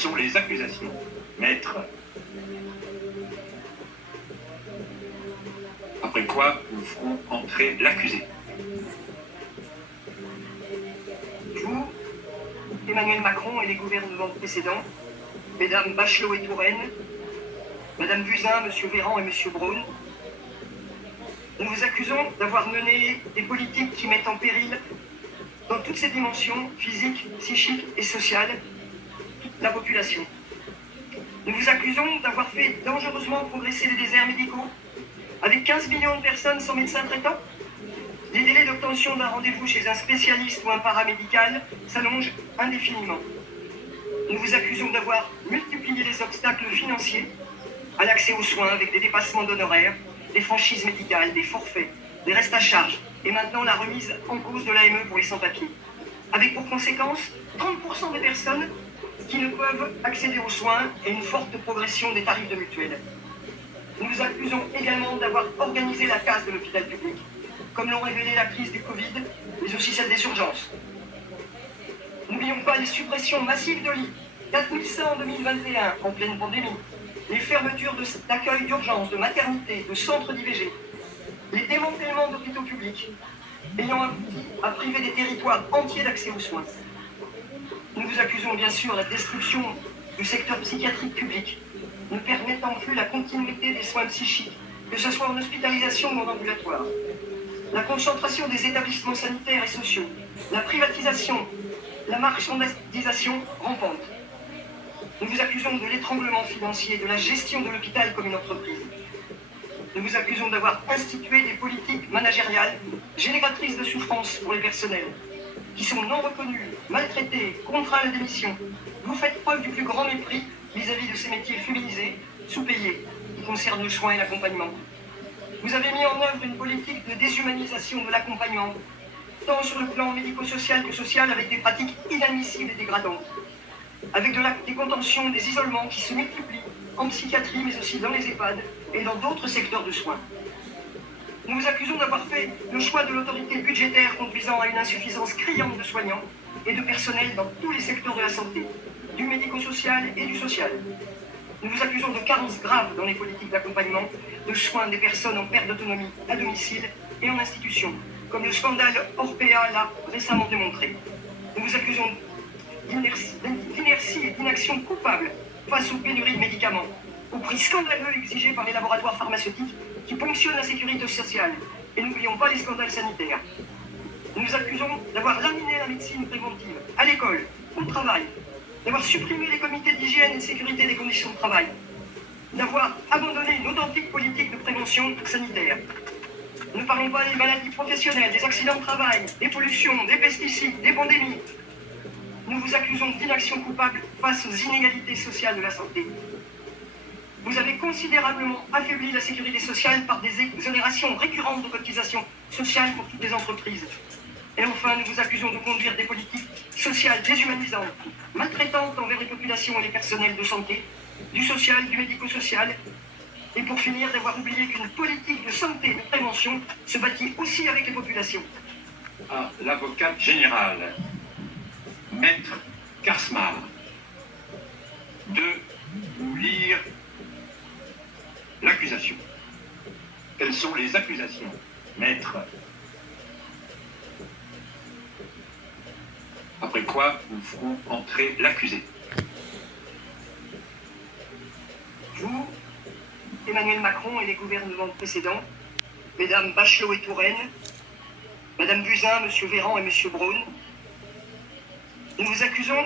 sont les accusations, maître? Après quoi nous ferons entrer l'accusé. Vous, Emmanuel Macron et les gouvernements précédents, Mesdames Bachelot et Touraine, Madame Buzyn, Monsieur Véran et Monsieur Braun, nous vous accusons d'avoir mené des politiques qui mettent en péril, dans toutes ses dimensions, physiques, psychiques et sociales, la population. Nous vous accusons d'avoir fait dangereusement progresser les déserts médicaux, avec 15 millions de personnes sans médecin traitant. Les délais d'obtention d'un rendez-vous chez un spécialiste ou un paramédical s'allongent indéfiniment. Nous vous accusons d'avoir multiplié les obstacles financiers à l'accès aux soins avec des dépassements d'honoraires, des franchises médicales, des forfaits, des restes à charge et maintenant la remise en cause de l'AME pour les sans-papiers. Avec pour conséquence 30% des personnes qui ne peuvent accéder aux soins et une forte progression des tarifs de mutuelle. Nous vous accusons également d'avoir organisé la casse de l'hôpital public, comme l'ont révélé la crise du Covid, mais aussi celle des urgences. N'oublions pas les suppressions massives de lits, 4100 en 2021, en pleine pandémie, les fermetures d'accueil d'urgence, de maternité, de centres d'IVG, les démantèlements d'hôpitaux publics, ayant abouti à priver des territoires entiers d'accès aux soins. Nous vous accusons bien sûr de la destruction du secteur psychiatrique public, ne permettant plus la continuité des soins psychiques, que ce soit en hospitalisation ou en ambulatoire. La concentration des établissements sanitaires et sociaux, la privatisation, la marchandisation rampante. Nous vous accusons de l'étranglement financier, de la gestion de l'hôpital comme une entreprise. Nous vous accusons d'avoir institué des politiques managériales génératrices de souffrance pour les personnels, qui sont non reconnus, maltraités, contraints à la démission. Vous faites preuve du plus grand mépris vis-à-vis de ces métiers féminisés, sous-payés, qui concernent le soin et l'accompagnement. Vous avez mis en œuvre une politique de déshumanisation de l'accompagnement, tant sur le plan médico-social que social, avec des pratiques inadmissibles et dégradantes, avec des contentions, des isolements qui se multiplient en psychiatrie, mais aussi dans les EHPAD et dans d'autres secteurs de soins. Nous vous accusons d'avoir fait le choix de l'autorité budgétaire conduisant à une insuffisance criante de soignants et de personnel dans tous les secteurs de la santé, du médico-social et du social. Nous vous accusons de carences graves dans les politiques d'accompagnement, de soins des personnes en perte d'autonomie à domicile et en institution, comme le scandale Orpea l'a récemment démontré. Nous vous accusons d'inertie et d'inaction coupable face aux pénuries de médicaments, au prix scandaleux exigé par les laboratoires pharmaceutiques qui ponctionnent la sécurité sociale. Et n'oublions pas les scandales sanitaires. Nous nous accusons d'avoir laminé la médecine préventive à l'école, au travail, d'avoir supprimé les comités d'hygiène et de sécurité des conditions de travail, d'avoir abandonné une authentique politique de prévention sanitaire. Ne parlons pas des maladies professionnelles, des accidents de travail, des pollutions, des pesticides, des pandémies. Nous vous accusons d'inaction coupable face aux inégalités sociales de la santé. Vous avez considérablement affaibli la sécurité sociale par des exonérations récurrentes de cotisations sociales pour toutes les entreprises. Et enfin, nous vous accusons de conduire des politiques sociales déshumanisantes, maltraitantes envers les populations et les personnels de santé, du social, du médico-social, et pour finir, d'avoir oublié qu'une politique de santé et de prévention se bâtit aussi avec les populations. À l'avocate générale, maître Karsmar, de vous lire l'accusation. Quelles sont les accusations, maître? Après quoi nous ferons entrer l'accusé. Vous, Emmanuel Macron et les gouvernements précédents, Mesdames Bachelot et Touraine, Madame Buzyn, Monsieur Véran et Monsieur Braun, nous vous accusons